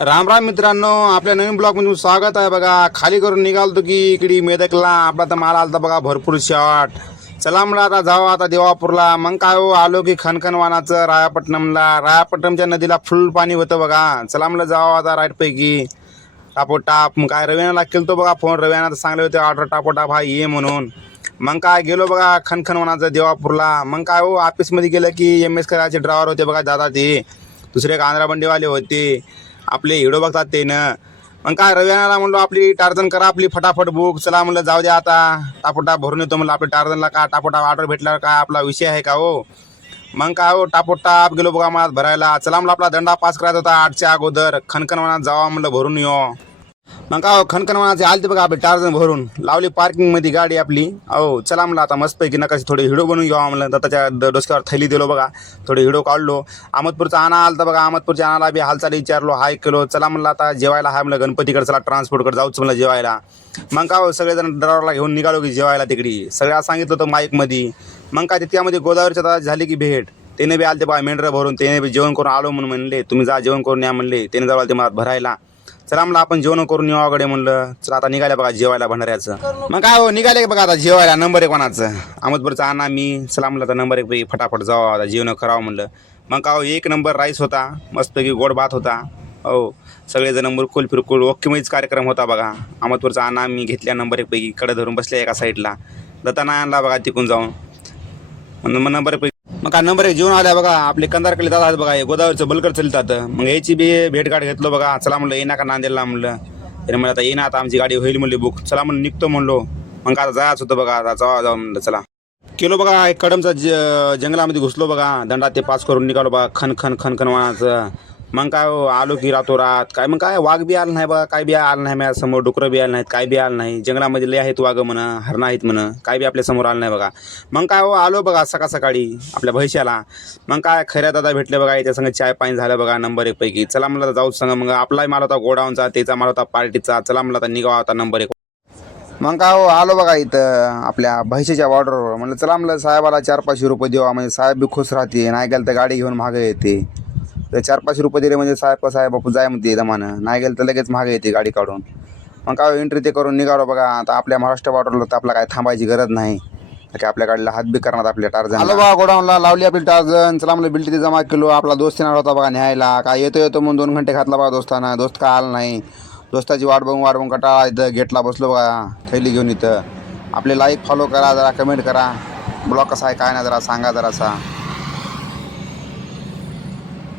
राम राम मित्रांनो, आपल्या नवीन ब्लॉग मध्ये स्वागत आहे. बघा खाली करून निघालतो की इकडे मेदकला आपला तर माल आलता बघा भरपूर शॉट. चला म्हणलं आता जाऊ आता देवापूरला. मग काय हो आलो की खनखनवानाचं रायापट्टणमच्या नदीला फुल पाणी होतं बघा. चला म्हणलं जाऊ आता राईटपैकी टापोटाप. मग काय रव्यानाला केलतो बघा फोन. रव्याना तर सांगले होते ऑर्डर टापोटाप हा ये म्हणून. मग काय गेलो बघा खनखनवानाचं देवापूरला. मग काय हो ऑफिसमध्ये गेलं की MS करायचे ड्रायव्हर होते बघा दादा, ते दुसरे एक आंध्रा बंडीवाले होते आपले हिडो बघतात ते ना. मग काय रव्यानाला म्हणलो आपली टार्जन करा आपली फटाफट बुक. चला म्हणलं जाऊ द्या आता टापोटाप भरून येतो म्हणलं. आपल्या टार्जनला का टापोटाप ऑर्डर भेटल्यावर काय आपला विषय आहे का हो. मग काय हो टापोटाप गेलो बघा मला भरायला. चला म्हणलं आपला दंडा पास करायचा होता 8च्या अगोदर. खनखनवानात जावा म्हणलं भरून येऊ. मग काय हो खनखनवानाचे आलते बघा आपले टार्जन भरून लावली पार्किंगमध्ये गाडी आपली. अहो चला म्हणलं आता मस्तपैकी नकाशी थोडे हिडो बनवून घ्यावा म्हणलं. तर त्याच्या डोसक्यावर थैली दिलो बघा, थोडे हिडो काढलो. अहमदपूरचा आणा आलता बघा, अहमदपूरच्या आणाला बी हालचाल विचारलो, हाय केलो. चला म्हणलं आता जेवायला हाय म्हणलं गणपतीकडे, चला ट्रान्सपोर्टकडे जाऊच म्हणलं जेवायला. मग काय हो सगळेजण ड्रायव्हरला घेऊन निघालो की जेवायला तिकडे. सगळ्या सांगितलं होतं माईकमध्ये. मग काय तितक्यामध्ये गोदावरीच्या दादा झाली की भेट. त्याने बी आलते बघा मेंढरं भरून. त्याने बी जेवण करून आलो म्हणून म्हणले तुम्ही जा जेवण करून या म्हणले. त्याने जाऊ ते मला भरायला. चला म्हणलं आपण जेवण करून येऊ अगडे म्हणलं. चला आता निघाल्या बघा जेवायला भंडाऱ्याचं. मग काय हो निघाले बघा आता जेवायला नंबर 1 कोणाचं अहमदपूरचा आणा मी. चला म्हणलं आता नंबर 1 पैकी फटाफट जाऊ आता जेवण करावं म्हणलं. मग काय हो 1 नंबर राईस होता, मस्तपैकी गोड भात होता. हो सगळेजण मुरकुल फिरकुल ओक्कीमध्येच कार्यक्रम होता बघा. अहमदपूरचा आणा मी घेतल्या नंबर 1 पैकी. कडे धरून बसल्या एका साईडला. दत्ताना आणला बघा तिकून जाऊन. मग नंबर 1 पैकी. मग काय नंबर 1 जेवण आल्या बघा. आपले कंदारकडे दादा आहेत बघा, हे गोदावरीचं बलकर चलतात. मग याची बी भेटगाठ घेतलो बघा. चला म्हणलं येईना का नांदेडला म्हणलं. त्याने म्हणलं आता येईना आता आमची गाडी होईल म्हणली बुक. चला म्हणलं निघतो म्हणलो. मग आता जायचं होतं बघा. आता जाऊ म्हणलं चला केलो बघा. एक कडमचा जंगलामध्ये घुसलो बघा. दंडा ते पास करून निघालो बघा खनखनवानाचं. मग काय हो आलो की रातोरात काय मग काय वाघ बी आलं नाही बघा, काय बी आलं नाही माझ्या समोर. डुकरं बी आलं नाहीत, काय बी आलं नाही. जंगलामध्ये लय आहेत वाघ म्हणा, हरणं आहेत म्हणा, काय बी आपल्या समोर आलं नाही बघा. मग काय हो आलो बघा सकाळी आपल्या भैशाला. मग काय खऱ्या दादा भेटले बघा. याच्या संग चाय पाणी झालं बघा नंबर 1 पैकी. चला म्हणलं जाऊ संग. मग आपलाही माल होता गोडाऊनचा, त्याचा माल होता पार्टीचा. चला म्हणलं आता निघावा आता नंबर 1. मग काय हो आलो बघा इथं आपल्या भैशीच्या बॉर्डरवर. म्हणलं चला म्हणलं साहेबाला 400-500 रुपये देवा म्हणजे साहेब बी खुश राहते. नाही गेलं तर गाडी घेऊन मागे येते. तर 400-500 रुपये दिले म्हणजे साहेब बापू जाय म्हणते दमानं. नाही गेलं तर लगेच मागे येते गाडी काढून. मग काय एंट्री ते करून निघालो बघा. आता आपल्या महाराष्ट्र बॉर्डरला तर आपला काय थांबायची गरज नाही. की आपल्या गाडीला हात बी करणार आपल्या टार्जन. आलो बघा गोडाऊनला, लावली आपली टार्जन. चला म्हणलं बिल्टी ते जमा केलो. आपला दोस्त येणार होता बघा न्यायला. काय येतो म्हणून 2 घंटे घातला बघा दोस्तानं. दोस्त काय आला नाही. दोस्ताची वाट बघून कटाळा इथं गेटला बसलो बघा थैली घेऊन. इथं आपले लाईक फॉलो करा, जरा कमेंट करा. ब्लॉग कसा आहे काय नाही जरा सांगा जरासा.